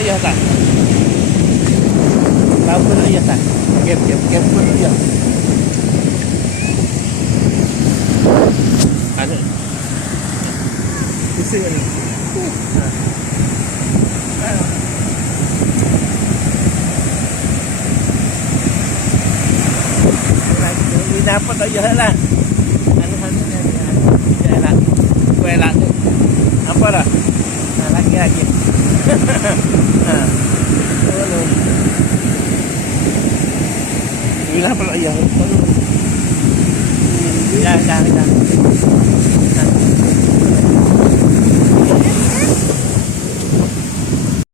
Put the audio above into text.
ayah tak? Tahu pun ayah tak? Game pun ayah. Ada. Isi ni. Ini dapat ayah lah. Anu ni ada lah. Kue lah tu. Apa dah? Lagi. Bila pula ayah. Ya.